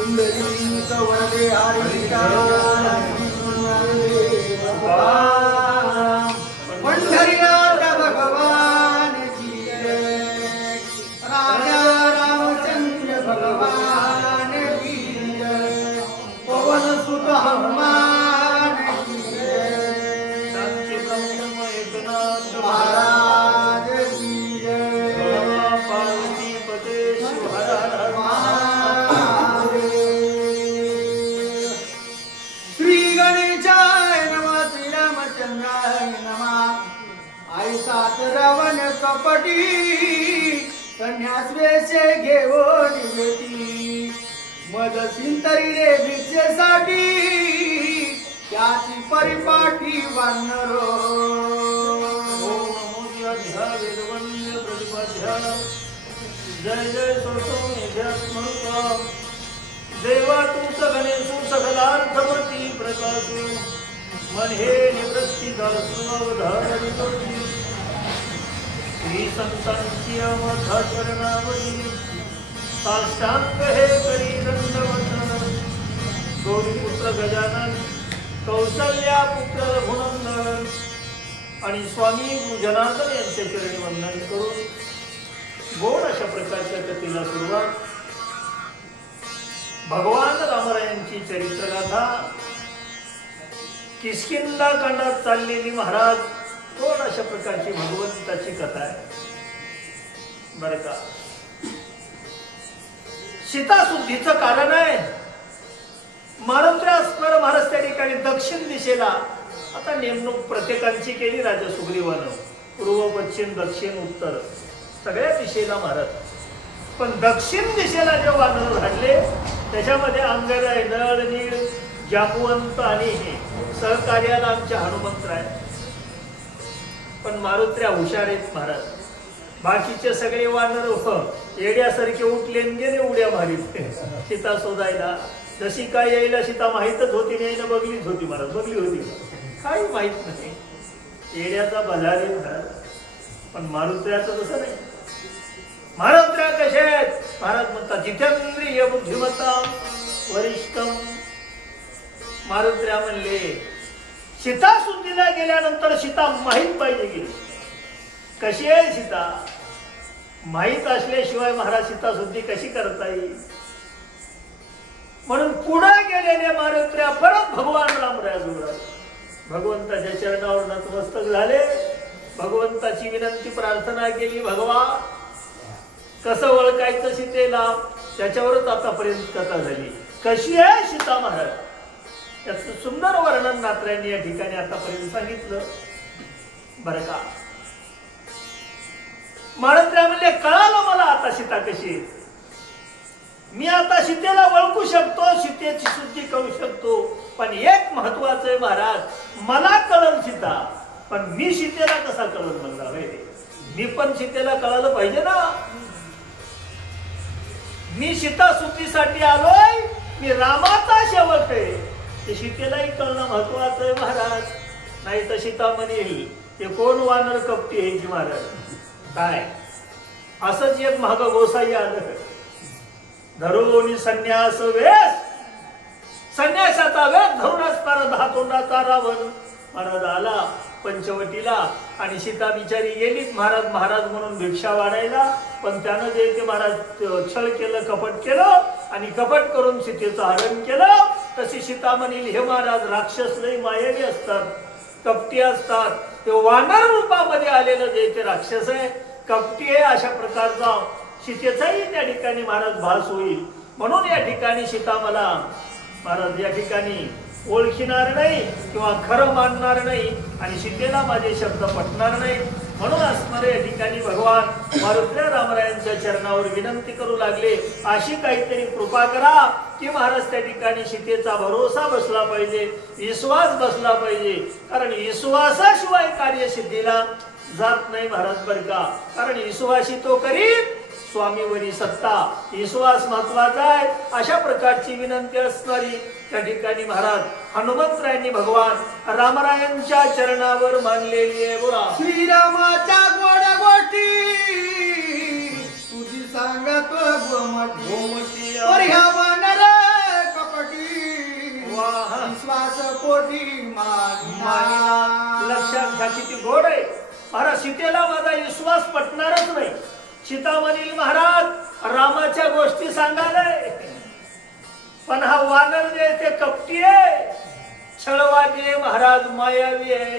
वरदे हरिका पंढरीनाथ भगवान की जय, राजा रामचंद्र भगवान की जय, पवन सुत हनुमान की जय, महाराज की जय, पार्वतीपते शिवहर श्री गणेशाय नमः, श्री रामचंद्राय नमः। आई सात रावण कपटी संन्यास वेशे घेऊन येती, मद सिंतरी रे भिक्षेसाठी त्याची परिपाठी वानर। जय जय सोमेध्यात्मक देवा तू सगणेशु सकलार्थमती प्रकाशु मन हे निवृत्ती दासु अवधारणी श्री संतांची अवधाचरणावरी साष्टांग हे करी दंडवंदन। गौरीपुत्र गजानन, कौसल्या पुत्र रघुनंदन आणि स्वामी जनार्दन यांच्या चरणी वंदन करून गोड अशा प्रकारच्या कथेला सुरुवात। भगवान रामरायांची चरित्रगाथा किष्किंधा खंडात चाललेली महाराज गोड अशा प्रकारची भगवंताची कथा आहे बर का। सीताशुद्धीचं कारण आहे मारुत्र्यास्पर महाराज त्या ठिकाणी दक्षिण दिशेला, आता नेमणूक प्रत्येकांची केली राजा सुग्रीवानं, पूर्व पश्चिम दक्षिण उत्तर सगळ्या दिशेला महाराज, पण दक्षिण दिशेला जे वानर धाडले त्याच्यामध्ये अंगद, नळ, नीळ, जांबुवंत आणि हे सहकार्याला आमच्या हनुमंतराय, पण मारुत्र्या हुशार आहेत महाराज। बाकीचे सगळे वानर येड्यासारखे उठले गेले उड्या मारीत सीता शोधायला। जशी काय यायला सीता माहीतच होती नाही ना, बघलीच होती महाराज, बघली होती, काही माहित नाही, येड्याचा बजारी महाराज। पण मारुत्र्याचं तसं नाही, मारुत्र्या कसे आहेत महाराज म्हणतात जितेंद्रिय बुद्धिमत्ता वरिष्ठम। मारुत्र्या म्हणले सीता शुद्धीला गेल्यानंतर सीता माहीत पाहिजे गेली, कशी आहे सीता माहीत असल्याशिवाय महाराज सीता शुद्धी कशी करता येईल, म्हणून पुढे गेलेले मारुत्र्या परत भगवान रामरायाजवळ आले, भगवंताच्या चरणावर नतमस्तक झाले, भगवंताची विनंती प्रार्थना केली, भगवान कसं ओळखायचं सीतेला, त्याच्यावरच आतापर्यंत कथा झाली। कशी आहे सीता महाराज याचं सुंदर वर्णन नात्र्यांनी या ठिकाणी आतापर्यंत सांगितलं बरं का। मारुत्र्या म्हणले कळालं मला आता सीता कशी आहे, मी आता सीतेला ओळखू शकतो, सीतेची शुद्धी करू शकतो, पण एक महत्वाचं आहे महाराज, मला कळल सीता, पण मी सीतेला कसा कळल म्हणला, मी पण सीतेला कळालं पाहिजे ना, मी सीता शुद्धीसाठी आलोय, मी रामाचा सेवक आहे, ते सीतेलाही कळणं महत्वाचं आहे महाराज, नाही तर सीता म्हणेल ते कोण वानर कपटी आहे की महाराज काय। असंच एक महाग गोसाई आलं, धरून संन्यास वेश, संन्यासाचा वेश धरून असणारा 10 तोंडाचा रावण महाराज आला पंचवटीला, आणि सीता बिचारी गेलीच महाराज महाराज म्हणून भिक्षा वाढायला, पण त्यानं जे ते महाराज छळ केलं, कपट केलं, आणि कपट करून सीतेचं हरण केलं। तशी सीता म्हणील हे महाराज राक्षस लई मायावी असतात, कपटी असतात, ते वानर रूपामध्ये आलेलं जे ते राक्षस आहे, कपटी आहे, अशा प्रकारचा सीतेचाही त्या ठिकाणी महाराज भास होईल, म्हणून या ठिकाणी सीता मला महाराज या ठिकाणी ओळखणार नाही किंवा खरं मानणार नाही, आणि सीतेला माझे शब्द पटणार नाही, म्हणून असणारे या ठिकाणी भगवान मारुत्र्या रामरायांच्या चरणावर विनंती करू लागले, अशी काहीतरी कृपा करा की महाराज त्या ठिकाणी सीतेचा भरोसा बसला पाहिजे, विश्वास बसला पाहिजे, कारण विश्वासाशिवाय कार्यसिद्धीला जात नाही महाराज बर का, कारण विश्वासी तो करीत स्वामीवरी सत्ता, विश्वास महत्वाचा आहे, अशा प्रकारची विनंती असणारी त्या ठिकाणी महाराज हनुमंतरायांनी भगवान रामरायांच्या चरणावर मानलेली आहे। बोला श्रीरामाच्या गोड्या गोष्टी तुझी सांगतो गोमटी, ह्या वानरा गोड आहे महाराज. सीतेला माझा विश्वास पटणारच नाही. सीता म्हणील महाराज रामाच्या गोष्टी सांगायलाय, पण हा वानर जे ते कपटी आहे, छळवादी आहे महाराज, मायावी आहे.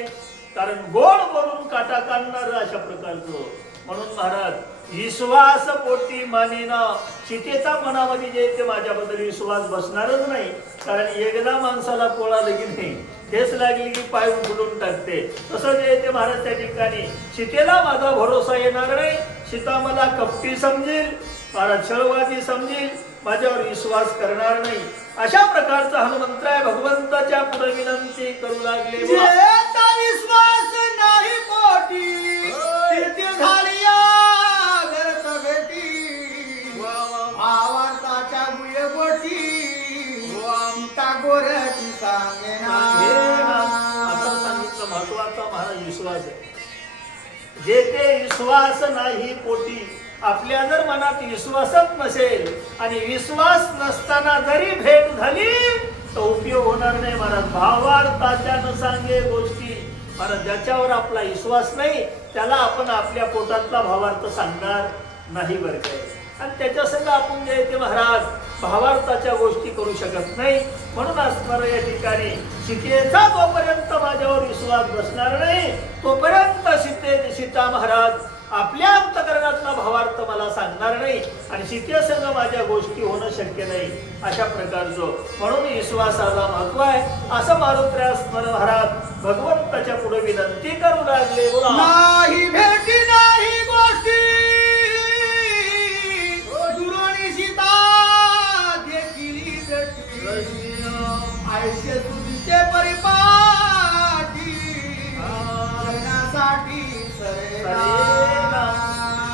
कारण गोड बोलून काटा काढणार अशा प्रकारचं. म्हणून महाराज विश्वास पोटी मानिना. सीतेचा मनामध्ये जे ते माझ्याबद्दल विश्वास बसणारच नाही. कारण एकदा माणसाला पोळालं की नाही ठेस लागली की पाय उघडून टाकते. तसं जे ते महाराज त्या ठिकाणी सीतेला माझा भरोसा येणार नाही. सीता मला कपटी समजेल, महाराज छळवादी समजेल, माझ्यावर विश्वास करणार नाही. अशा प्रकारचा हनुमंतराय भगवंताच्या पुढे विनंती करू लागले. विश्वास नाही पोटी कीर्ती झाली घरत भेटी, भावार्थाच्या गुये गोटी सीता गोऱ्याची सांगेना. आता सांगितलं महत्वाचा महाराज विश्वास आहे. जे ते विश्वास नाही पोटी. आपल्या जर मनात विश्वासच नसेल आणि विश्वास नसताना जरी भेट झाली तर उपयोग होणार नाही महाराज. भावार्थाच्या न सांगे गोष्टी. महाराज ज्याच्यावर आपला विश्वास नाही त्याला आपण आपल्या पोटातला भावार्थ सांगणार नाही बरं काय. आणि त्याच्या संग आपण जे ते महाराज भावार्थाच्या गोष्टी करू शकत नाही. म्हणून असणार या ठिकाणी सीतेचा जोपर्यंत माझ्यावर विश्वास बसणार नाही तोपर्यंत सीता महाराज आपल्या अंतकरणातला भावार्थ मला सांगणार नाही आणि सीतेसंग माझ्या गोष्टी होणं शक्य नाही. अशा प्रकारचं म्हणून विश्वासाला महत्व आहे. असं मारुत्र्यास महाराज भगवंताच्या पुढे विनंती करू लागले. नाही भेटी नाही गोष्टी दुरोणी सीता देखिली भेटी, आयुष्य तुझे परिपाठी करण्यासाठी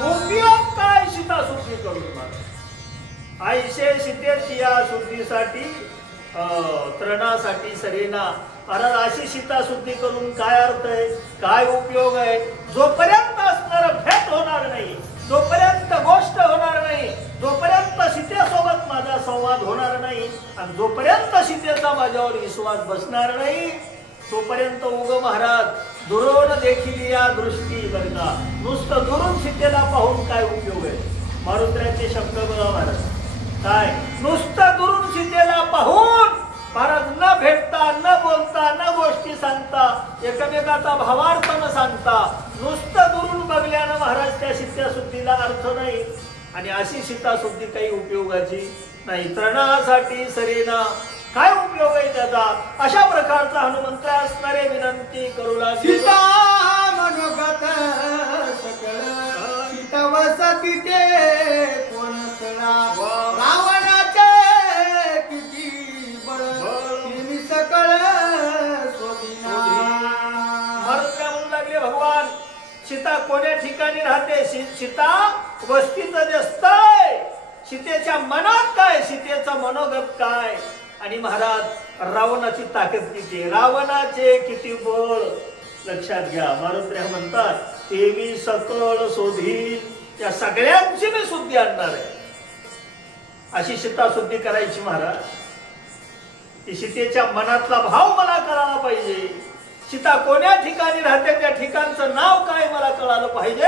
उपयोग काय सीता शुद्धी करून आईशे सीतेची या शुद्धीसाठी त्रणासाठी सरेना. महाराज अशी सीता शुद्धी करून काय अर्थ आहे, काय उपयोग आहे. जोपर्यंत असणार भेट होणार नाही, जोपर्यंत गोष्ट होणार नाही, जोपर्यंत सीतेसोबत माझा संवाद होणार नाही आणि जोपर्यंत सीतेचा माझ्यावर विश्वास बसणार नाही तोपर्यंत उग महाराज दुरून देखील या दृष्टी बरं का. नुसतं दुरून सीतेला पाहून काय उपयोग आहे. मारुत्र्याचे शब्द बघा महाराज काय. नुसतं दुरून सीतेला पाहून महाराज न भेटता न बोलता न गोष्टी सांगता एकमेकाचा भावार्थ न सांगता नुसतं दुरून बघल्यानं महाराज त्या सीता शुद्धीला अर्थ नाही आणि अशी सीता शुद्धी काही उपयोगाची नाही. त्रणासाठी सरेना काय उपयोग आहे त्याचा. अशा प्रकारचा हनुमंत असणारे विनंती करू लागले. सीता मनोगत सकळ सीता वसती ते कोण सळा, रावणाचे किती बळ तिन्ही सकळ सोदिना. मारुत्र्या म्हणू लागले भगवान सीता कोण्या ठिकाणी राहते. सीता वस्तीचं जे स्थळ, सीतेच्या मनात काय, सीतेचं मनोगत काय आणि महाराज रावणाची ताकद किती, रावणाचे किती बळ लक्षात घ्या. मारुत्र्या म्हणतात ते मी सकळ शोधील, त्या सगळ्यांची मी शुद्धी आणणार आहे. अशी सीता शुद्धी करायची महाराज. ती सीतेच्या मनातला भाव मला कळाला पाहिजे. सीता कोण्या ठिकाणी राहते त्या ठिकाणचं नाव काय मला कळालं पाहिजे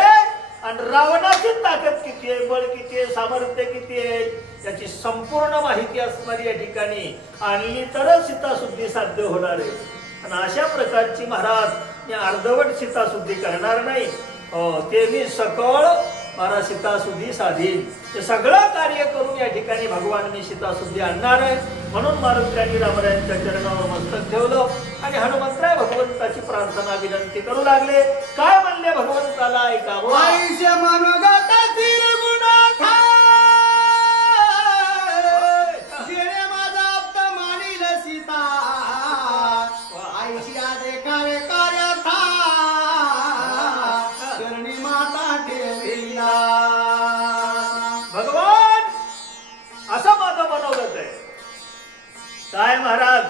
आणि रावणाची ताकद किती आहे, बळ किती आहे, सामर्थ्य किती आहे याची संपूर्ण माहिती असणारी या ठिकाणी आणली तरच सीता शुद्धी साध्य होणार आहे. आणि अशा प्रकारची महाराज या अर्धवट सीता शुद्धी करणार नाही. ते मी सकळ महाराज सीता शुद्धी साधीन. ते सगळं कार्य करून या ठिकाणी भगवान मी सीता शुद्धी आणणार आहे. म्हणून मारुत्र्यांनी रामरायांच्या चरणावर मस्तक ठेवलं आणि हनुमंतराय भगवंताची प्रार्थना विनंती करू लागले. काय म्हणले भगवंताला ऐका. आयुष्य मनोगत गुणाथा जेणे माझा आप्त मानिल सीता, आयुष्य आदे कार्य कार्याथा चरणी माता ठेविला. भगवान असं माझं मनोगत आहे. काय महाराज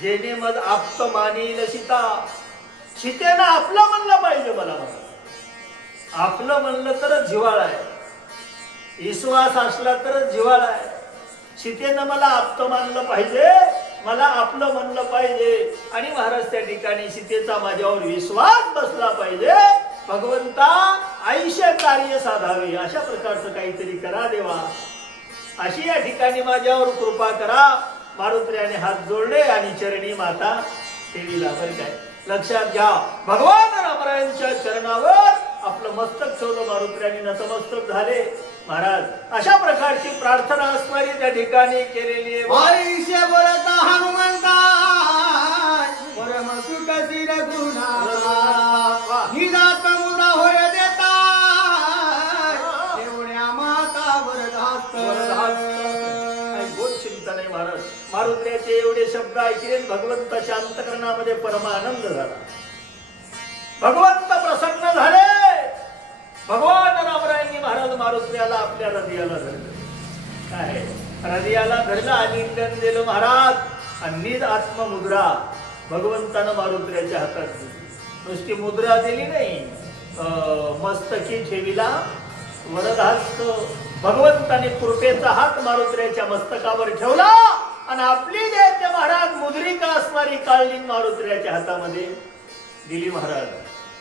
जेणे मग आप्त मानील सीता, सीतेनं आपलं म्हणलं पाहिजे. मला आपलं म्हणलं तरच जिव्हाळा आहे, विश्वास असला तरच जिव्हाळा आहे. सीतेनं मला आप्त मानलं पाहिजे मला आपलं म्हणलं पाहिजे आणि महाराज त्या ठिकाणी सीतेचा माझ्यावर विश्वास बसला पाहिजे. भगवंता आयुष्य कार्य साधावे अशा प्रकारचं काहीतरी करा देवा, अशी या ठिकाणी माझ्यावर कृपा करा. मारुत्र्याने हात जोडले आणि चरणी माता ठेवीला. बरं काय लक्षात घ्या, भगवान रामरायांच्या चरणावर आपलं मस्तक ठेवलं, मारुत्र्याने नतमस्तक झाले. महाराज अशा प्रकारची प्रार्थना असणारी त्या ठिकाणी केलेली आहे. आयुष्य बोलता हनुमंता परम सुख सिर गुणा निदात मुदा होय देता एवढ्या माता वरदास्त. गोड चिंतन आहे महाराज. मारुत्र्याचे एवढे शब्द ऐकले भगवंताच्या अंतकरणामध्ये परमानंद झाला. भगवंत प्रसन्न झाले. भगवान रामरायांनी महाराज मारुत्र्याला आपल्या हृदयाला धरलं. काय हृदयाला धरलं, आलिंगन दिलं महाराज. आणि आत्ममुद्रा भगवंतानं मारुत्र्याच्या हातात दिली. नुसती मुद्रा दिली नाही, मस्तकी ठेवीला वरदहस्त. भगवंताने कृपेचा हात मारुत्र्याच्या मस्तकावर ठेवला आणि आपली जे महाराज मुद्रिका असणारी काळली मारुत्र्याच्या हातामध्ये दिली महाराज.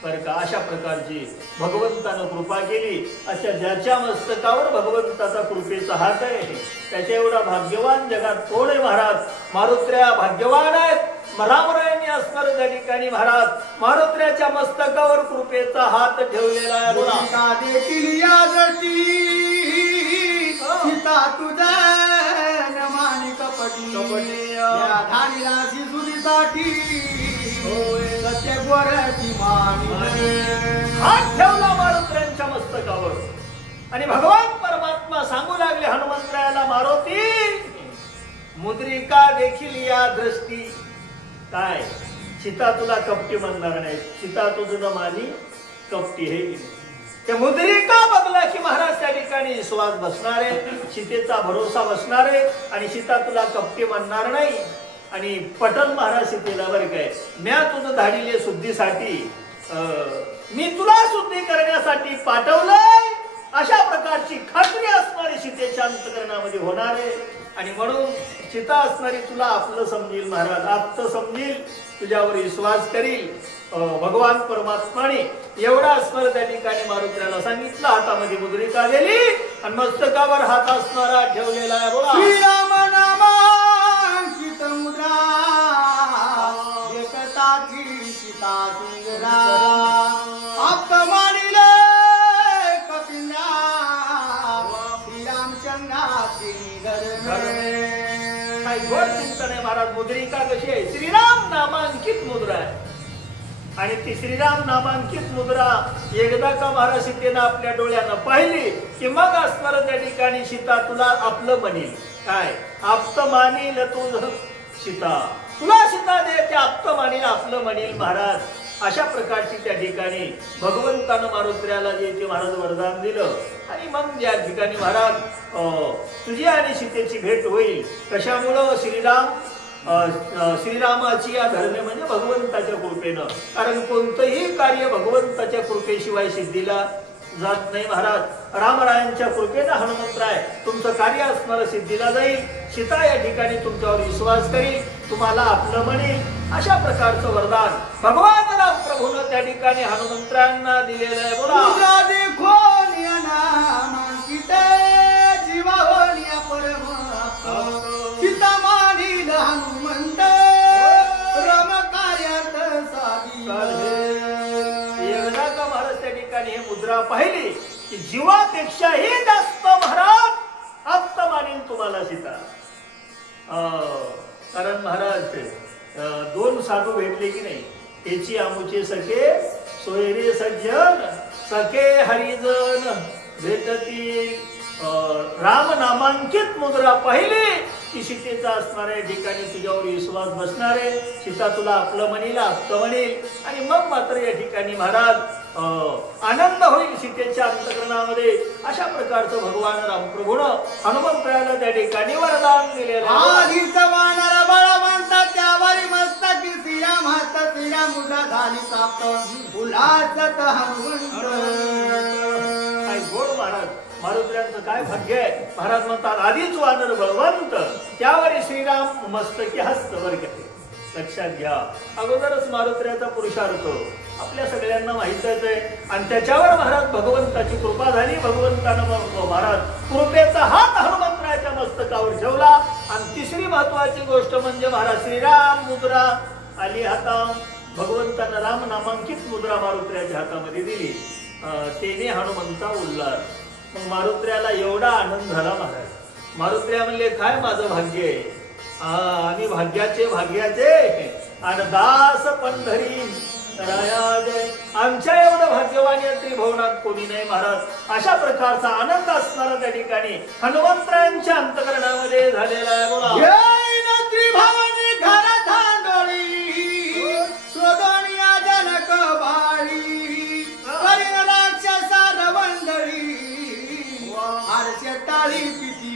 बर का अशा प्रकारची भगवंतानं कृपा केली. अशा ज्याच्या मस्तकावर भगवंताचा कृपेचा हात आहे त्याच्या एवढा भाग्यवान जगात कोण आहे महाराज. मारुत्र्या भाग्यवान आहेत. रामरायांनी असणार त्या ठिकाणी महाराज मारुत्र्याच्या मस्तकावर कृपेचा हात ठेवलेला आहे. बोला देखील या दृष्टी सीता तुझ्या नमानी कपटी या धानीला शिजुरीसाठी सत्य गोऱ्याची मानी. हात ठेवला मारुत्र्यांच्या मस्तकावर आणि भगवान परमात्मा सांगू लागले हनुमंतरायाला, मारुती मुद्रिका देखील या दृष्टी. काय सीता तुला कपटी म्हणणार नाही, सीता तुझं मानी कपटी हे. ते मुद्रिका बघला की महाराज त्या ठिकाणी विश्वास बसणार आहे, सीतेचा भरोसा बसणार आहे आणि सीता तुला कपटी म्हणणार नाही. आणि पटल महाराज सीतेला बरं काय, म्या तुझं धाडिले शुद्धीसाठी, मी तुला शुद्धी करण्यासाठी पाठवलंय. अशा प्रकारची खात्री असणारी सीतेच्या अंतकरणामध्ये होणार आहे. आणि म्हणून सीता असणारी तुला आपलं समजेल महाराज, आप्त समजेल, तुझ्यावर विश्वास करील. भगवान परमात्माने एवढा असणार त्या ठिकाणी मारुत्र्याला सांगितलं. हातामध्ये मुद्रिका दिली आणि मस्तकावर हात असणारा ठेवलेला आहे. बोला श्रीराम नामांकित मुद्रा एकताची सीता सुंदरा आप्त मानिले कपिला श्रीरामचंद्राची काय गोड चिंतन आहे महाराज. मुद्रिका कशी आहे, श्रीराम नामांकित मुद्रा आहे. आणि ती श्रीराम नामांकित मुद्रा एकदा का महाराज सीतेनं आपल्या डोळ्यानं पाहिली की मग असणार त्या ठिकाणी सीता तुला आपलं म्हणेल. काय आप्त मानील तुझ सीता, तुला सीता दे ते आप्त मानील, आपलं म्हणेल महाराज. अशा प्रकारची त्या ठिकाणी भगवंतानं मारुत्र्याला जे ते महाराज वरदान दिलं. आणि मग या ठिकाणी महाराज तुझी आणि सीतेची भेट होईल. कशामुळं श्रीरामाची या धर्मे म्हणजे भगवंताच्या कृपेनं. कारण कोणतंही कार्य भगवंताच्या कृपेशिवाय सिद्धीला जात नाही महाराज. रामरायांच्या कृपेनं हनुमंतराय तुमचं कार्य असणारं सिद्धीला जाईल. सीता या ठिकाणी तुमच्यावर विश्वास करील, तुम्हाला आपलं म्हणेल. अशा प्रकारचं वरदान भगवान राम प्रभूनं त्या ठिकाणी हनुमंतरायांना दिलेलं आहे. बोला सीता मानील हनुमंत राम कार्यात साधी. एकदा का महाराज त्या ठिकाणी हे मुद्रा पाहिली की जीवापेक्षाही जास्त महाराज आप्त मानेल तुम्हाला सीता. कारण महाराज दोन साधू भेटले की नाही, त्याची आमुचे सखे सोयरे सज्जन सखे हरिजन भेटतील. राम नामांकित मुद्रा पाहिली की सीतेचा असणाऱ्या ठिकाणी तुझ्यावर विश्वास बसणारे, सीता तुला आपलं म्हणेल, आप्त म्हणेल. आणि मग मात्र या ठिकाणी महाराज आनंद होईल सीतेच्या अंतकरणामध्ये. अशा प्रकारचं भगवान रामप्रभूनं हनुमंतरायाला त्या ठिकाणी वरदान दिलेलं आहे. वानर बळ म्हणतात त्यावारी मस्तकी श्रीराम हात श्रीराम मुद्रा झाली प्राप्त उल्हासत हनुमंत. कोण महाराज मारुत्र्यांचं काय भाग्य आहे. महाराज म्हणतात आधीच वानर बळवंत त्यावर श्रीराम मस्तकी हस्त वर्ग. लक्षात घ्या अगोदरच मारुत्र्याचा पुरुषार्थ आपल्या सगळ्यांना माहितच आहे. आणि त्याच्यावर महाराज भगवंताची कृपा झाली. भगवंतानं महाराज कृपेचा हात हनुमंतराच्या मस्तकावर ठेवला. आणि तिसरी महत्वाची गोष्ट म्हणजे महाराज श्रीराम मुद्रा आली हाता. भगवंतानं राम नामांकित मुद्रा मारुत्र्याच्या हातामध्ये दिली. तेने हनुमंता उल्हास. मग मारुत्र्याला एवढा आनंद झाला. महाराज मारुत्र्या म्हणले काय माझं भाग्य आहे. आम्ही भाग्याचे आणि दास पंढरी आमच्या एवढं भाग्यवान या त्रिभुवनात कोणी नाही महाराज. अशा प्रकारचा आनंद असणारा त्या ठिकाणी हनुमंतरायांच्या अंतकरणामध्ये झालेला आहे. बोला त्रिभुवनी घर धांडोळी सोडोनिया जनक बाळी करीन राक्षसा रवंदळी आरसे टाळी पिती.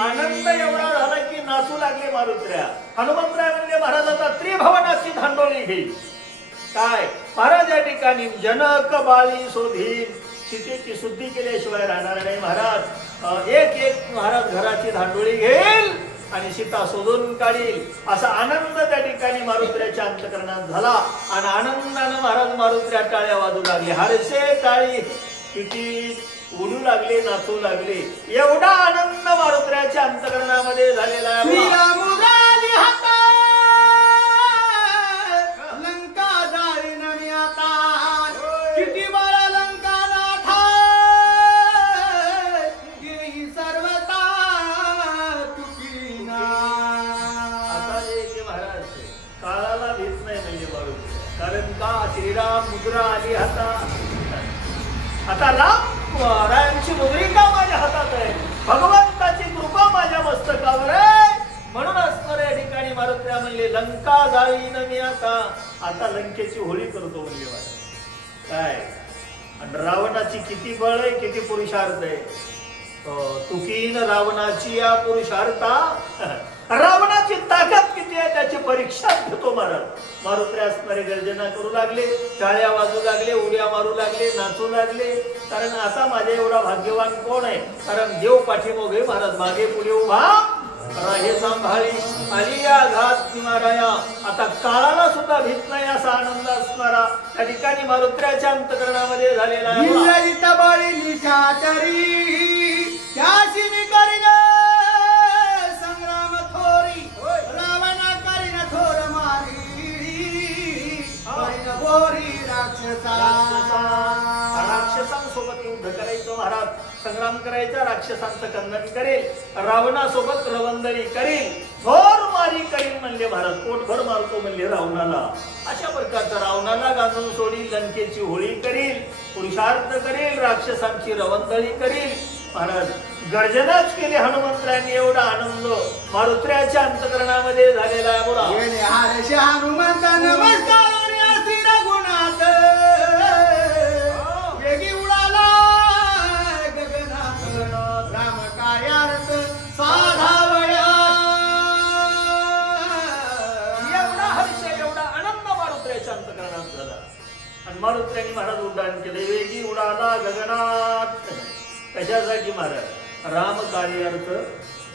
आनंद एवढा झाला की नाचू लागले मारुत्र्या. हनुमंतराय म्हणले महाराज आता त्रिभुवनाची धांडोळी घेईल. काय महाराज या ठिकाणी जनक बाळी शोधील. सीतेची शुद्धी केल्याशिवाय राहणार नाही महाराज. एक महाराज घराची धांडोळी घेईल आणि सीता शोधून काढील. असा आनंद त्या ठिकाणी मारुत्र्याच्या अंतकरणात झाला. आणि आनंदानं महाराज मारुत्र्या टाळ्या वाजू लागले. हरसे टाळी किती उडू लागले नाचू लागले. एवढा आनंद मारुत्र्याच्या अंतकरणामध्ये झालेला आहे. लंका जाळी नमी आता किती बाळा लंका नाथा गेली सर्वता तुकीना. आता जे महाराज काळाला भीत नाही म्हणजे मारुत्र्या. कारण का श्रीराम मुद्रा आली हाता. आता रामची मुद्रिका माझ्या हातात आहे. भगवंताची कृपा माझ्या मस्तकावर आहे. म्हणून असणाऱ्या या ठिकाणी मारुत्र्या म्हणले लंका जाळी न मी आता लंकेची होळी करतो म्हणले. काय आणि रावणाची किती बळ आहे किती पुरुषार्थ आहे. तुकीन रावणाची या पुरुषार्था. रावणाची ताकद किती आहे त्याची परीक्षा घेतो महाराज. मारुत्र्या असणारे गर्जना करू लागले. टाळ्या वाजू लागले. उड्या मारू लागले. नाचू लागले. कारण आता माझ्या एवढा भाग्यवान कोण आहे. कारण देव पाठीमागे महाराज मागे पुढे उभा राहे सांभाळी आली या घात निवाराया. आता काळाला सुद्धा भीत नाही असा आनंद असणारा त्या ठिकाणी मारुत्र्याच्या अंतकरणामध्ये झालेला आहे. संग्राम थोरी रावणा करीन थोर मारी राक्षसांसोबत युद्ध करायचं महाराज. संग्राम करायचा. राक्षसांचं खंडन करेल. रावणासोबत रवंदळी करेल. थोर मारी करील म्हणले महाराज. पोटभर मारतो म्हणले रावणाला. अशा प्रकारचा रावणाला गाजून सोडील. लंकेची होळी करील. पुरुषार्थ करेल. राक्षसांची रवंदळी करील. महाराज गर्जनाच केली हनुमंतरायांनी. एवढा आनंद मारुत्र्याच्या अंतकरणामध्ये झालेला आहे. बोला हनुमंत नमस्कार गुणात वेगी उडाला गगनात राम कार्यार्थ साधावया. एवढा हर्ष एवढा आनंद मारुत्र्याच्या अंतकरणात झाला. आणि मारुत्र्यांनी महाराज उड्डाण केले. वेगी उडाला गगनात. कशासाठी महाराज राम कार्यार्थ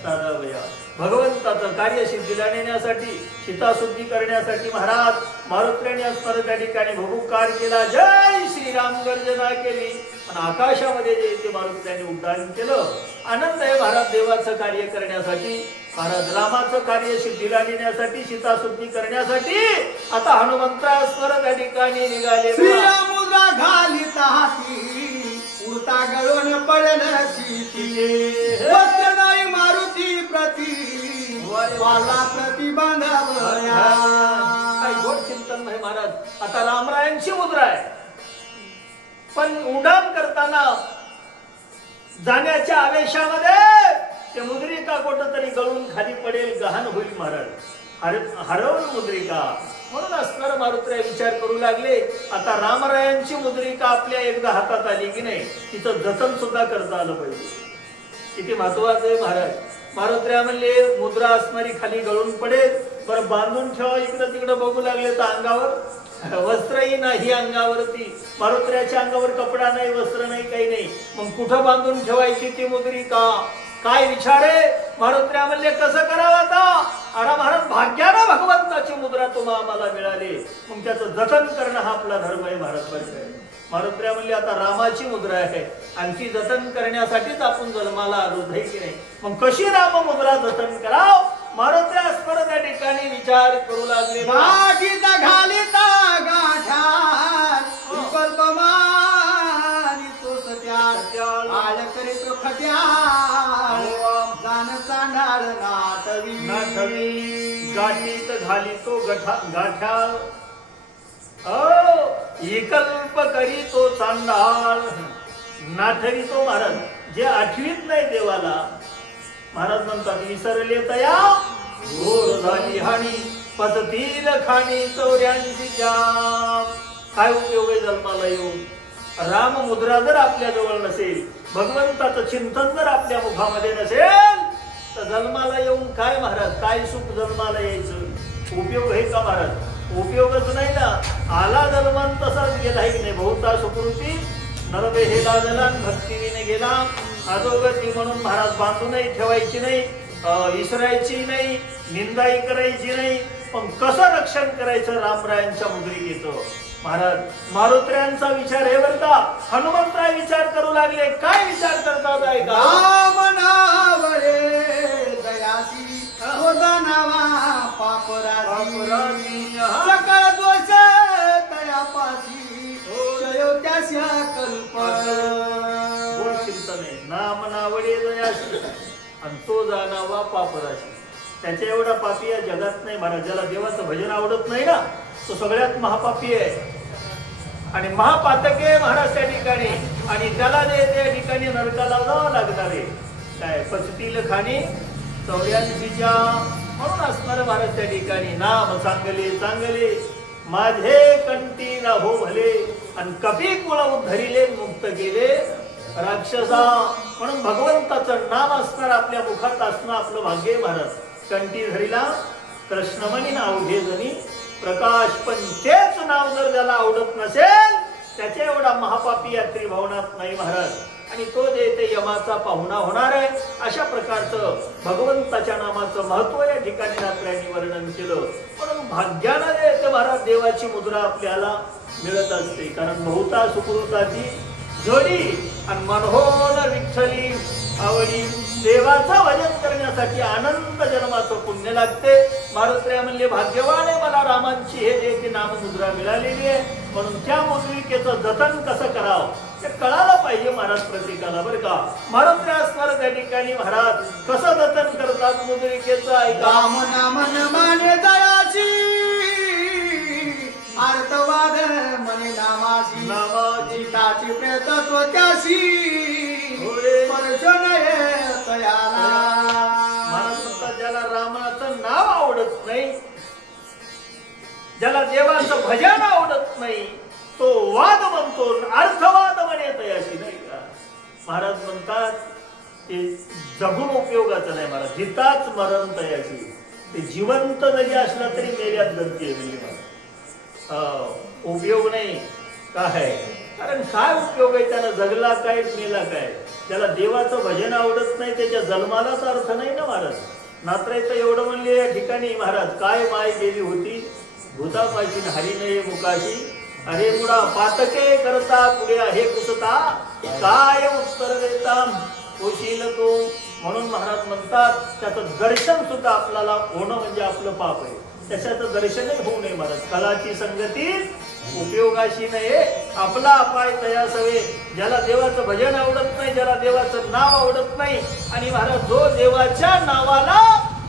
साधावया. भगवंताचं कार्य सिद्धीला नेण्यासाठी सीताशुद्धी करण्यासाठी महाराज मारुत्र्याने असणारं त्या ठिकाणी भूकार केला. जय श्रीराम गर्जना केली. आणि आकाशामध्ये जे ते मारुत्र्याने उड्डाण केलं. आनंद आहे महाराज देवाचं कार्य करण्यासाठी. महाराज रामाचं कार्य सिद्धीला नेण्यासाठी सीताशुद्धी करण्यासाठी आता हनुमंतरास्वर त्या ठिकाणी निघाले. मुद्रा घालीत हाती उडता गळून पडल नाही मारुती प्रती वाला प्रतिबंधावया. काही गोड चिंतन नाही महाराज. आता रामरायांची मुद्रा आहे. पण उड्डाण करताना जाण्याच्या आवेशामध्ये ते मुद्रिका कुठं तरी गळून खाली पडेल. गहाण होईल महाराज. हरवून मुद्रिका. म्हणून असणार मारुत्र्या विचार करू लागले. आता रामरायांची मुद्रिका आपल्या एकदा हातात आली की नाही तिचं जतन सुद्धा करता आलं पाहिजे. किती महत्वाचं आहे महाराज. मारुत्र्या म्हणले मुद्रा असणारी खाली गळून पडेल. बरं बांधून ठेवा. इकडं तिकडं बघू लागले तर अंगावर वस्त्रही नाही अंगावरती, मारुत्र्याच्या अंगावर कपडा नाही, वस्त्र नाही, काही नाही. मग कुठं बांधून ठेवायची ती मुद्रिका? काय विचारे? मारुत्र्या म्हणले कसं करावं आता? अरे महाराज, भाग्यानं भगवंताची मुद्रा तुम्हा आम्हाला मिळाली, मग त्याचं जतन करणं हा आपला धर्म आहे महाराज. बरं, मारुत्र्या म्हणले आता रामाची मुद्रा आहे आणि ती जतन करण्यासाठीच आपण जन्माला आलो आहे की नाही. मग कशी राम मुद्रा जतन कराव? मारुत्र्या स्पर त्या ठिकाणी विचार करू लागले. गाठीचा घालिता गाठा कल्पमानी तो सत्याळ आळ करीत खट्याळ जाण चांडाळ नाटवी गाठीत घाली तो गाठ्याळ विकल्प करी तो चांडाळ नाठवी तो महाराज. जे आठवीत नाही देवाला महाराज म्हणतात विसरले तया घोर झाली हानी पततील खाणी चौऱ्यांची जाम. काय उपयोग आहे जन्माला येऊन? राम मुद्रा जर आपल्या जवळ नसेल, भगवंताचं चिंतन जर आपल्या मुखामध्ये नसेल, तर जन्माला येऊन काय महाराज, काय सुख जन्माला यायचं? उपयोग आहे का महाराज? उपयोगच नाही ना. आला जन्मान तसाच गेला की नाही. बहुता सुकृती नरवे हे लाजला भक्तीने गेला. अधोगती म्हणून महाराज बांधूनही ठेवायची नाही, इसरायची नाही, निंदाही करायची नाही. पण कसं रक्षण करायचं रामरायांच्या मुद्रिकेचं? महाराज मारुत्र्यांचा विचार हे बरं का. हनुमंतराय विचार करू लागले. काय विचार करतात ऐका. राम नावरे दयासी नावा पापराजी सकळ दोष तयापासी शयोत्यास्या कल्प चिंतन आहे. नाम नावडे दयासी आणि तो जाणावा पापराशी. त्याच्या एवढा पापी या जगात नाही महाराज. ज्याला देवाचं भजन आवडत नाही ना, तो सगळ्यात महापापी आहे आणि महापातके महाराज त्या ठिकाणी. आणि त्याला जे त्या ठिकाणी नरकाला जावं लागणार आहे. काय पचतील खाणी 84 म्हणून असणार महाराज त्या ठिकाणी. नाम चांगले चांगले माझे कंठी राहो भले आणि कपी कुळ उद्धरिले मुक्त गेले राक्षसा. म्हणून भगवंताचं नाम असणार आपल्या मुखात असणं आपलं भाग्य महाराज. कंठी धरिला कृष्णमणी नाव घे जणी प्रकाश. पण तेच नाव जर ज्याला आवडत नसेल, त्याच्या एवढा महापापी यात्री भवनात नाही महाराज. आणि तो जे ते यमाचा पाहुणा होणार आहे. अशा प्रकारचं भगवंताच्या नामाचं महत्व या ठिकाणी रात्र्यांनी वर्णन केलं. म्हणून भाग्यानं जे ते महाराज देवाची मुद्रा आपल्याला मिळत असते. कारण बहुता सुकृताची जोडी आणि मनोहर विठ्ठली आवडी. देवाचं भजन करण्यासाठी आनंद जन्माचं पुण्य लागते. मारुत्र्या म्हणले भाग्यवान आहे मला रामांची हे जे ती नाममुद्रा मिळालेली आहे. म्हणून त्या मुद्रिकेचं जतन कसं करावं ते कळायला पाहिजे महाराज प्रत्येकाला बरं का. मारुत्र्या स्वर त्या ठिकाणी महाराज कसं जतन करतात मुद्रिकेचं ऐका. राम नाम माने दयासी अर्थवाद मने नामासी नामाची ताची प्रेतत्व त्यासी परशन तयाला. महाराज म्हणतात ज्याला रामाचं नाव आवडत नाही, ज्याला देवाचं भजन आवडत नाही, तो वाद म्हणतो अर्थवाद म्हणे तयाशी नाही का. महाराज म्हणतात ते जगून उपयोगाचं नाही महाराज. जिताच मरण तयाशी. ते जिवंत जरी असला तरी मेल्यात गती आहे म्हणजे महाराज. उपयोग नाही काय. कारण काय उपयोग आहे त्याला? जगला काय मेला काय? त्याला देवाचं भजन आवडत नाही, त्याच्या जन्मालाच अर्थ नाही ना महाराज. नात्रायचं एवढं म्हणले या ठिकाणी महाराज. काय माय गेली होती भूतापाशी हरी नये मुकाशी अरे मुडा पातके करता पुढे आहे कुसता काय उत्तर देता होशील तू. म्हणून महाराज म्हणतात त्याचं दर्शन सुद्धा आपल्याला होणं म्हणजे आपलं पाप आहे. त्याच्याचं दर्शनही होऊ नये महाराज. कलाची संगती उपयोगाशी नये आपला अपाय तयासवे. ज्याला देवाचं भजन आवडत नाही, ज्याला देवाचं नाव आवडत नाही आणि महाराज जो देवाच्या नावाला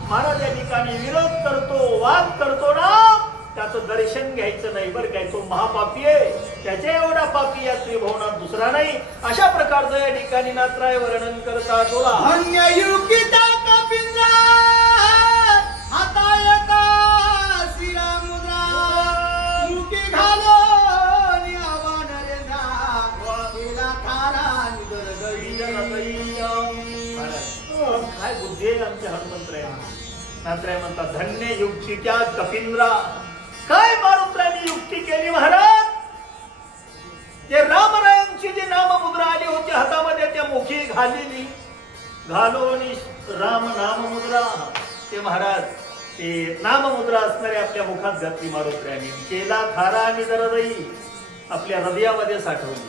महाराज या ठिकाणी विरोध करतो, वाद करतो ना, त्याचं दर्शन घ्यायचं नाही बरं काय. तो महापापी आहे. त्याच्या एवढा पापी या त्रिभुवनात दुसरा नाही. अशा प्रकारचं या ठिकाणी नात्राय वर्णन करतात. बोला अन्य युक्तिता कपिंद्रा हाता येता श्रीरामुद्रा मुकी घालो नियावा नरेंद्रा केला थारा निदरगई. काय बुद्धी आहे आमच्या हनुमंतराय. नात्राय म्हणतात धन्य युक्तित्या कपिंद्रा. काय मारुत्राने युक्ती केली मारुत्र्यांनी महाराज जे रामरायांची जी नाममुद्रा आली होती हातामध्ये त्या मुखी घालेली घालून राम नाममुद्रा ते महाराज ते नाममुद्रा असणारे आपल्या मुखात घातली मारुत्र्यांनी केला थारा आणि दरदई आपल्या हृदयामध्ये साठवली.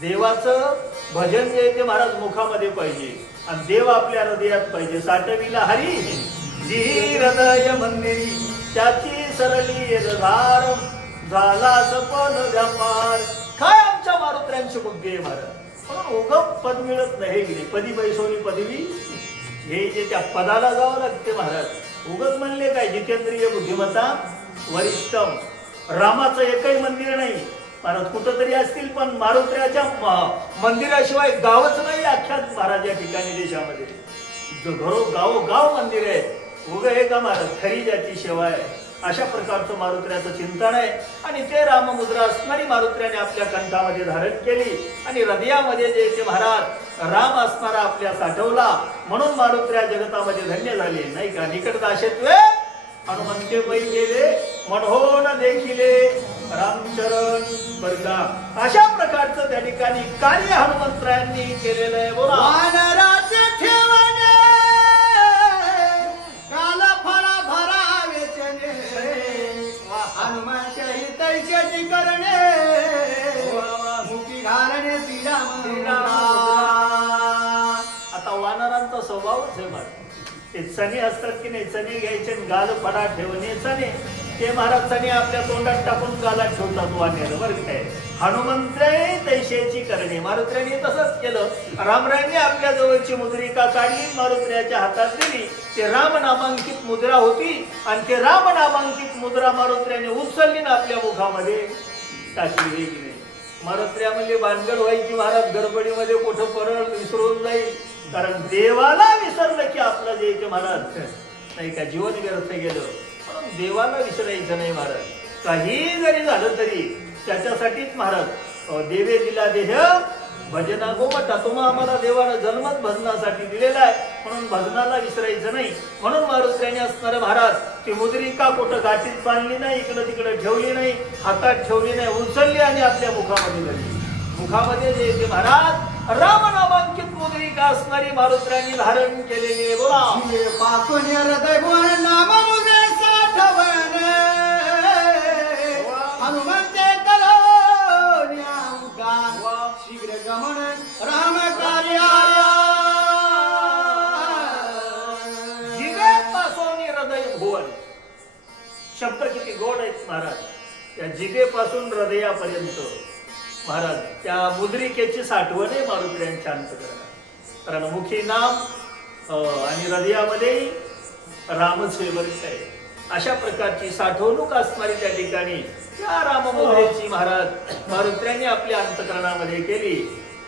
देवाचं भजन जे ते महाराज मुखामध्ये पाहिजे आणि देव आपल्या हृदयात पाहिजे. साठविला हरी जी हृदय मंदिरी त्याची सरली धार झाला सपन व्यापार. काय आमच्या मारुत्र्यांची बुद्धी आहे महाराज. पण उगम पद मिळत नाही की पदी पैसोनी पदवी हे जे त्या पदाला जावं लागते महाराज. उगच म्हणले काय जितेंद्रिय बुद्धिमत्ता वरिष्ठम. रामाचं एकही मंदिर नाही महाराज कुठंतरी असतील पण मारुत्र्याच्या मंदिराशिवाय गावच नाही अख्ख्या महाराज या ठिकाणी देशामध्ये. गाव मंदिर आहे. उग हे का महाराज खरी ज्याची सेवा आहे अशा प्रकारचं मारुत्र्याचं चिंतन आहे. आणि ते राममुद्रा असणारी मारुत्र्याने आपल्या कंठामध्ये धारण केली आणि हृदयामध्ये जे ते महाराज राम असणारा आपल्या साठवला म्हणून मारुत्र्या जगतामध्ये धन्य झाले नाही का. निकटदाशेत्वे हनुमंते पै गेले मनहोन देखिले रामचरण बरका. अशा प्रकारचं त्या ठिकाणी कार्य हनुमंतरायांनी केलेलं आहे. बोला वानराचे ठेवणे काल फळा भरा वेचणे हनुमानच्या हितैषी करणे मुखी घालणे श्रीराम. आता वानरांचा स्वभावच आहे महाराज. ते चणे असतात की नाही चणे घ्यायचे गाल फडा ठेवणे चणे ते महाराज चणे आपल्या तोंडात टाकून गालात ठेवतात वानेर बरं काय. हनुमंत्रे तैशेची करणे मारुत्र्याने तसंच केलं. रामरायांनी आपल्या जवळची मुद्रिका काढली मारुत्र्याच्या हातात दिली. ते राम नामांकित मुद्रा होती आणि ते राम नामांकित मुद्रा मारुत्र्याने उचलली ना आपल्या मुखामध्ये टाकली हे की नाही. मारुत्र्या म्हणजे भानगड व्हायची महाराज गडबडीमध्ये कुठं परळ विसरून जाईल. कारण देवाला विसरलं की आपलं जे ते महाराज नाही का जीवन व्यर्थ गेलं. म्हणून देवाला विसरायचं नाही महाराज. काही जरी झालं तरी त्याच्यासाठीच महाराज देवे दिला देह भजना गोमटा. तुम्हा आम्हाला देवानं जन्मच भजनासाठी दिलेला आहे म्हणून भजनाला विसरायचं नाही. म्हणून मारुत्र्याने असणारे महाराज ती मुद्रिका कुठं गाठीत बांधली नाही इकडं तिकडं ठेवली नाही हातात ठेवली नाही उचलली आणि आपल्या मुखामध्ये धरली. मुखामध्ये जे ते महाराज राम नामांकित मुद्रिका असणारी मारुत्र्यांनी धारण केलेली आहे. बोला पासून हृदय गुण नाम मुद्रे साठवण हनुमंते करो शीघ्र गमन राम कार्या. जिगे पासून हृदय भुवन शब्द किती गोड आहेत महाराज. त्या जिगेपासून हृदयापर्यंत महाराज त्या मुद्रिकेची साठवण आहे मारुत्र्यांच्या अंतकरणात. कारण मुखी नाम आणि हृदयामध्ये रामच हे बरेच आहे. अशा प्रकारची साठवणूक असणारी त्या ठिकाणी त्या राममुद्रेची महाराज मारुत्र्यांनी आपल्या अंतकरणामध्ये केली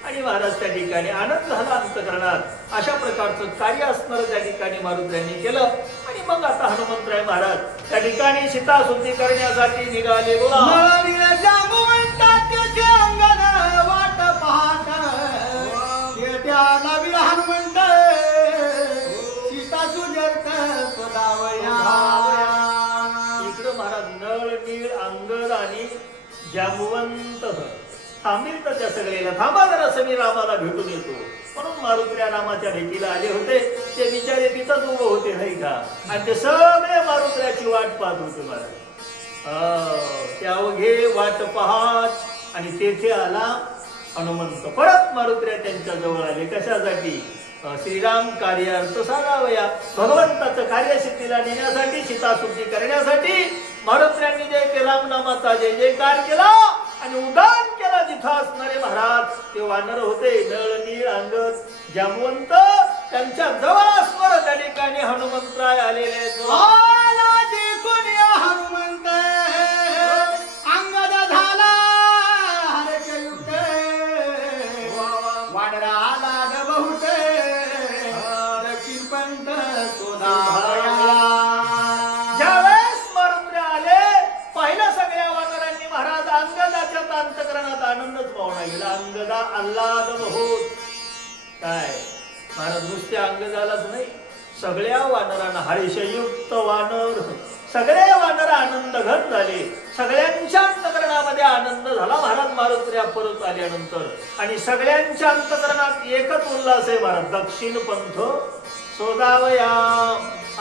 आणि महाराज त्या ठिकाणी आनंद झाला अंतकरणात. अशा प्रकारचं कार्य असणारं त्या ठिकाणी मारुत्र्यांनी केलं. आणि मग आता हनुमंतराय महाराज त्या ठिकाणी सीता शुद्धी करण्यासाठी निघाले. बोला वाट पाहत हनुमंत सीता सुजर्त स्वदावया. इकडं महाराज नळ नीळ अंगद आणि जामवंत थांबील तर त्या सगळ्याला थांबा जरा मी रामाला भेटून येतो. म्हणून मारुत्र्या रामाच्या भेटीला आले होते. ते बिचारे तिथंच उभं होते नाही का आणि ते सगळे मारुत्र्याची वाट पाहत होते महाराज. ते अवघे वाट पाहत आणि तेथे आला हनुमंत. परत मारुत्र्या त्यांच्या जवळ आले. कशासाठी श्रीराम कार्यार्थ साधावया भगवंताचं कार्यसिद्धीला नेण्यासाठी सीता शुद्धी करण्यासाठी मारुत्र्यांनी जय ते रामनामाचा जय जयकार केला आणि उदान केला. जिथं असणारे महाराज ते वानर होते नळ नीळ अंगद जामवंत त्यांच्या जवळ असणार त्या ठिकाणी हनुमंतराय आलेले हनुमंत अंगद झाला हरकयुक्त वानरा आला बहुत दक्षिण पंथ सोधावया. ज्यावेळेस मारुत्र्या आले पहिल्या सगळ्या वानरांनी महाराज अंगदाच्या अंतकरणात आनंदच पावला गेला. अंगदा आल्हाद बहुत काय महाराज नुसत्या अंगदालाच नाही सगळ्या वानरांना हर्षयुक्त वानर सगळे वानर आनंदघन झाले. सगळ्यांच्या अंतकरणामध्ये आनंद झाला महाराज मारुत्र्या परत आल्यानंतर. आणि सगळ्यांच्या अंतकरणात एकच उल्हास आहे महाराज, दक्षिण पंथ शोधावया.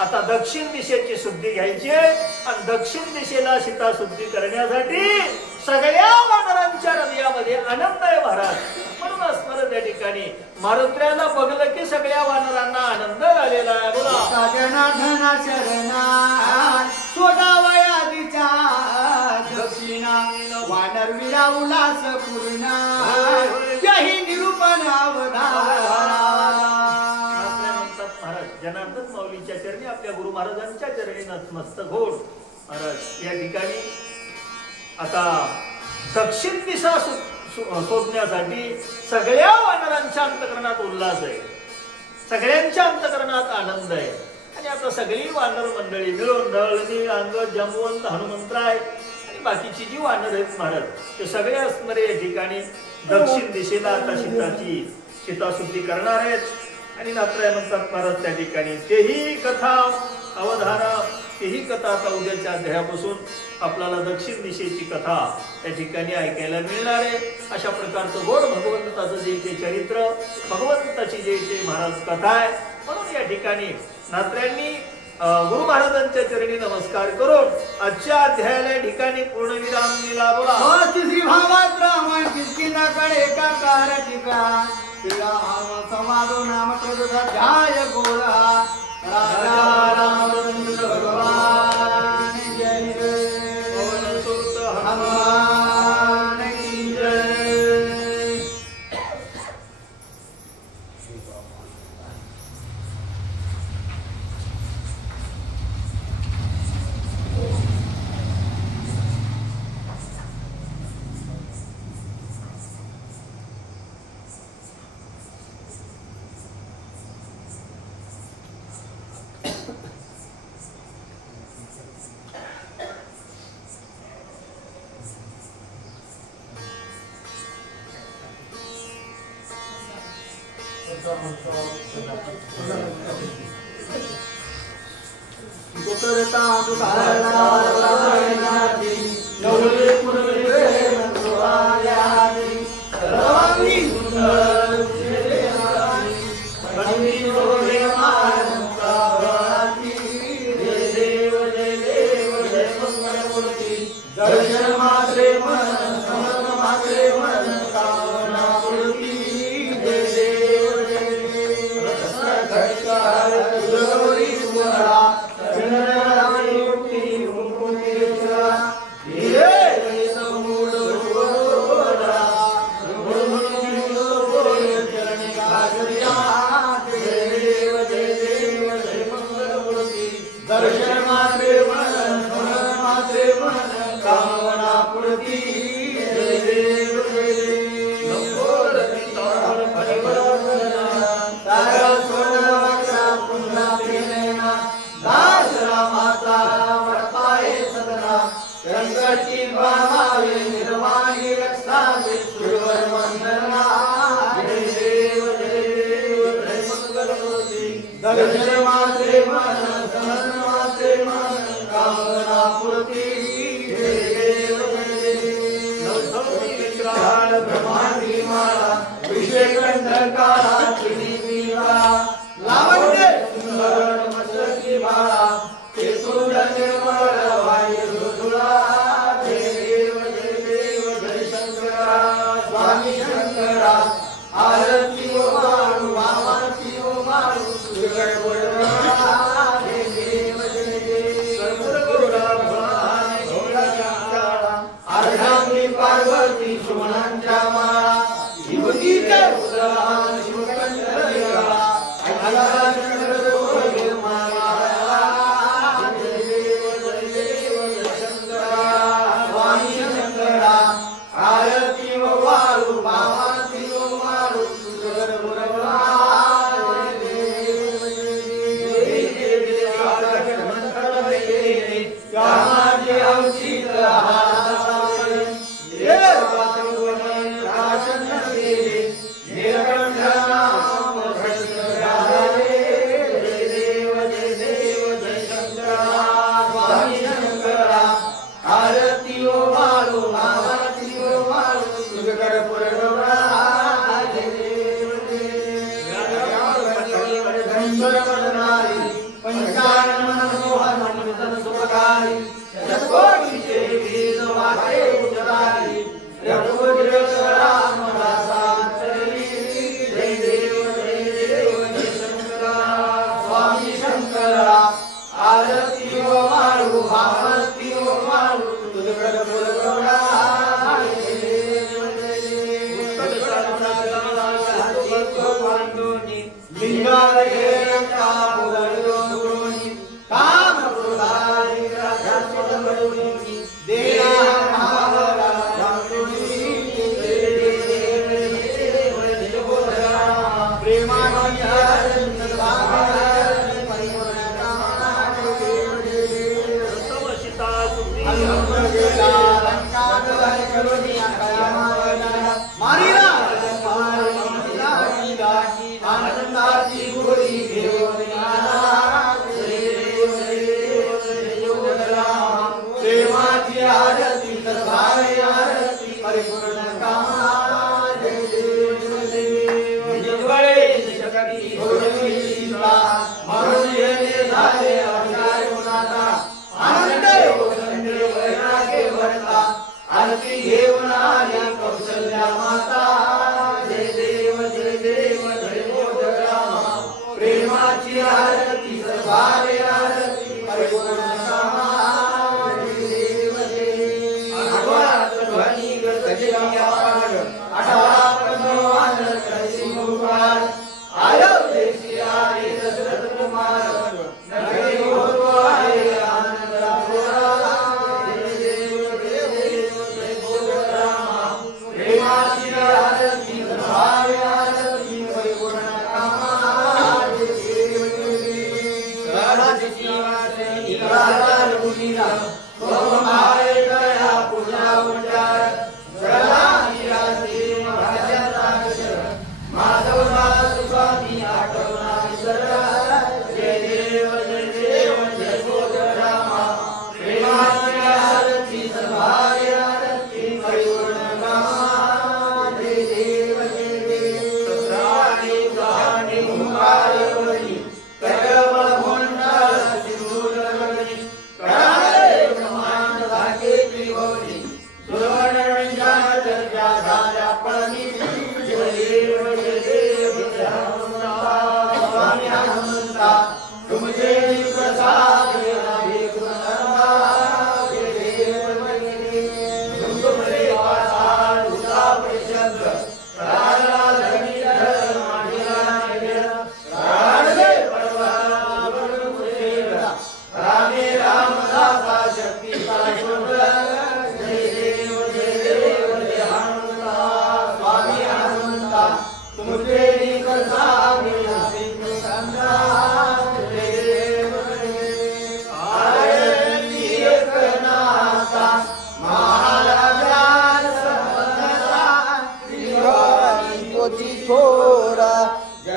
आता दक्षिण दिशेची शुद्धी घ्यायची आणि दक्षिण दिशेला सीता शुद्धी करण्यासाठी सगळ्या वानरांच्या हृदयामध्ये आनंद आहे महाराज. म्हणून स्मरण त्या ठिकाणी मारुत्र्याला बघलं की सगळ्या वानरांना आनंद झालेला आहे. बोला जनार्दना शरणा शोधावयादीच्या दक्षिणा वानर विरा उल्हास पूर्णा यही निरूपण महाराज जनार्दन माऊलीच्या चरणी आपल्या गुरु महाराजांच्या चरणी नतमस्तक होऊन महाराज या ठिकाणी आता दक्षिण दिशा शोधण्यासाठी सगळ्या वानरांच्या अंतकरणात उल्हास आहे, सगळ्यांच्या अंतकरणात आनंद आहे. आणि आता सगळी वानर मंडळी मिळून नळनी अंगद जंबुवंत हनुमंतराय आणि बाकीची जी वानर आहेत महाराज ते सगळे असणारे या ठिकाणी दक्षिण दिशेला आता सीताशुद्धी करणार आहेत. आणि नात्राय म्हणतात महाराज त्या ठिकाणी तेही कथा अवधारा तेही कथा आता उद्याच्या अध्यायापासून आपल्याला दक्षिण दिशेची कथा त्या ठिकाणी ऐकायला मिळणार आहे. अशा प्रकारचं गोड भगवंताचं जे ते चरित्र भगवंताची जे ते महाराज कथा आहे. म्हणून या ठिकाणी नात्र्यांनी गुरु महाराजांच्या चरणी नमस्कार करून आजच्या अध्यायाला ठिकाणी पूर्णविराम दिला. बोला श्री भावात रामायण किसकिनाकडे एकाकार टीका श्रीराम समाधो नाम ध्याय गोरा राजा रामचंद्र भगवान जय हनुमान की जय. आरती ओ मारू सुंदरवदनारी पंचानन मनोहर मनोरंजन सुखकारी शतकोटी देवी वाटे उजळारी रघुवीर राम दासांतरी जय देव जय शंकरा स्वामी शंकरा आरती ओ मारू आरती ओ मारू तुझ्याकडे बोलवला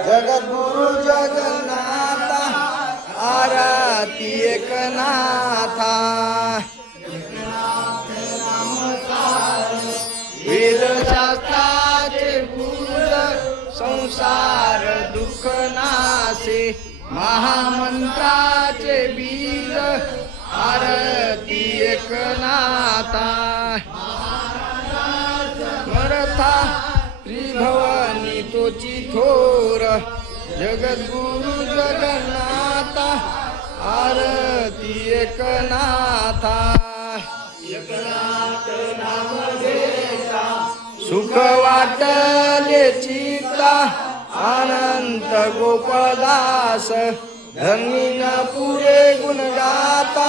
जगद्गुरु जगन्नाथ आरती एकनाथा वेदशास्त्राचे पूज संसार दुःख नासे महामंत्राचे बीज आरती एकनाथा मरथा त्रिभवानी तोची थोर जगद्गुरु जगन्नाथ आरती एकनाथा एकनाथ नाम घेता सुख वाटले चित्ता अनंत गोपदास धन्य पुरे गुण गाता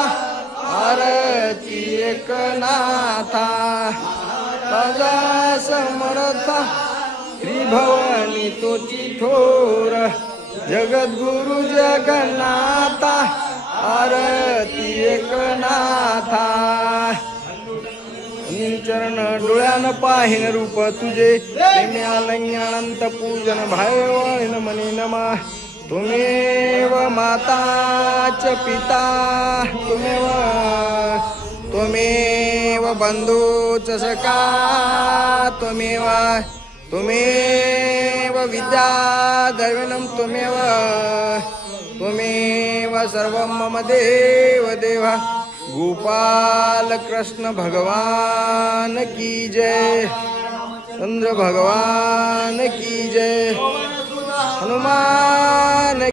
आरती एकनाथा ताजा समर्था त्रिभवानी तोची थोर जगद्गुरु जगन्नाथा आरती एकनाथा चरण डोळ्यान पाहिन रूप तुझे अनंत पूजन भावण मनी नमा तुमेव माताच पिता तुमेव बंधूच सखा तुमेव विद्या दर्वनम तुमेव त्वमेव सर्वं मम देव देवा। गोपाल कृष्ण भगवान की जय। चंद्र भगवान की जय। हनुमान